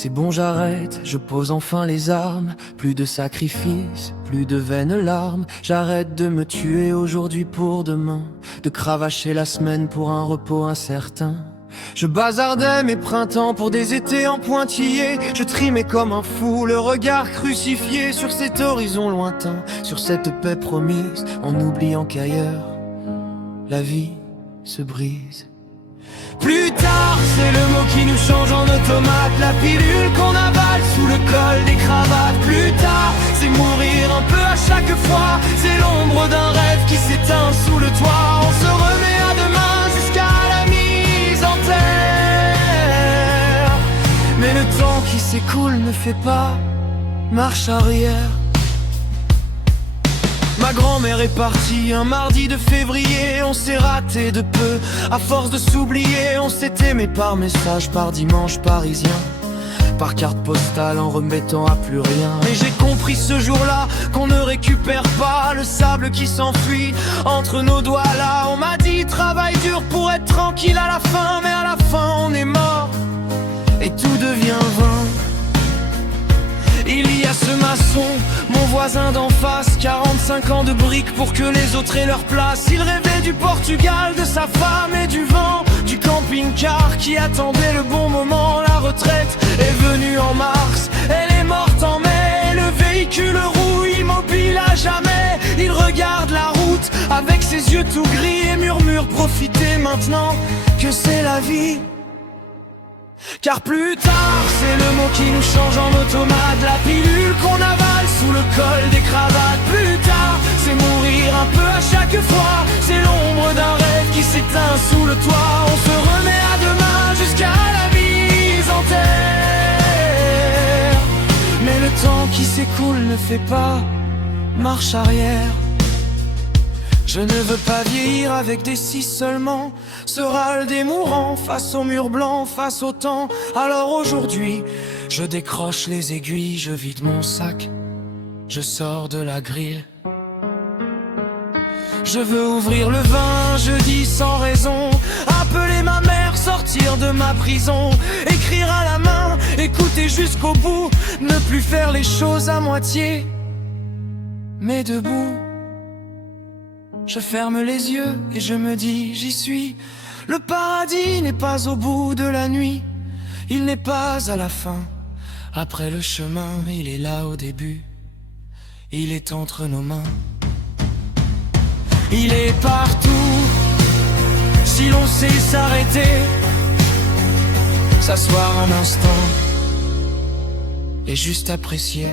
C'est bon, j'arrête, je pose enfin les armes. Plus de sacrifices, plus de vaines larmes. J'arrête de me tuer aujourd'hui pour demain, de cravacher la semaine pour un repos incertain. Je bazardais mes printemps pour des étés en pointillés. Je trimais comme un fou, le regard crucifié sur cet horizon lointain, sur cette paix promise, en oubliant qu'ailleurs la vie se brise. Plus tard, c'est le mot qui nous change en automate, la pilule qu'on avale sous le col des cravates. Plus tard, c'est mourir un peu à chaque fois, c'est l'ombre d'un rêve qui s'éteint sous le toit. On se remet à demain jusqu'à la mise en terre. Mais le temps qui s'écoule ne fait pas marche arrière. Ma grand-mère est partie un mardi de février. On s'est raté de peu, à force de s'oublier. On s'est aimé par message, par dimanche parisien, par carte postale en remettant à plus rien. Et j'ai compris ce jour-là qu'on ne récupère pas le sable qui s'enfuit entre nos doigts là. On m'a dit travaille dur pour être tranquille à la fin, mais à la fin on est mort et tout devient vain. Il y a ce maçon, mon voisin d'en face, 45 ans de briques pour que les autres aient leur place. Il rêvait du Portugal, de sa femme et du vent, du camping-car qui attendait le bon moment. La retraite est venue en mars, elle est morte en mai. Le véhicule roule immobile à jamais. Il regarde la route avec ses yeux tout gris et murmure profitez maintenant que c'est la vie. Car plus tard, c'est le mot qui nous change en automate, la pilule qu'on avale sous le col des cravates. Plus tard, c'est mourir un peu à chaque fois, c'est l'ombre d'un rêve qui s'éteint sous le toit. On se remet à demain jusqu'à la mise en terre. Mais le temps qui s'écoule ne fait pas marche arrière. Je ne veux pas vieillir avec des scies seulement, se râle des mourants face au mur blanc, face au temps. Alors aujourd'hui, je décroche les aiguilles, je vide mon sac, je sors de la grille. Je veux ouvrir le vin, je dis sans raison, appeler ma mère, sortir de ma prison, écrire à la main, écouter jusqu'au bout, ne plus faire les choses à moitié, mais debout. Je ferme les yeux et je me dis j'y suis. Le paradis n'est pas au bout de la nuit, il n'est pas à la fin. Après le chemin, il est là au début, il est entre nos mains. Il est partout, si l'on sait s'arrêter, s'asseoir un instant et juste apprécier.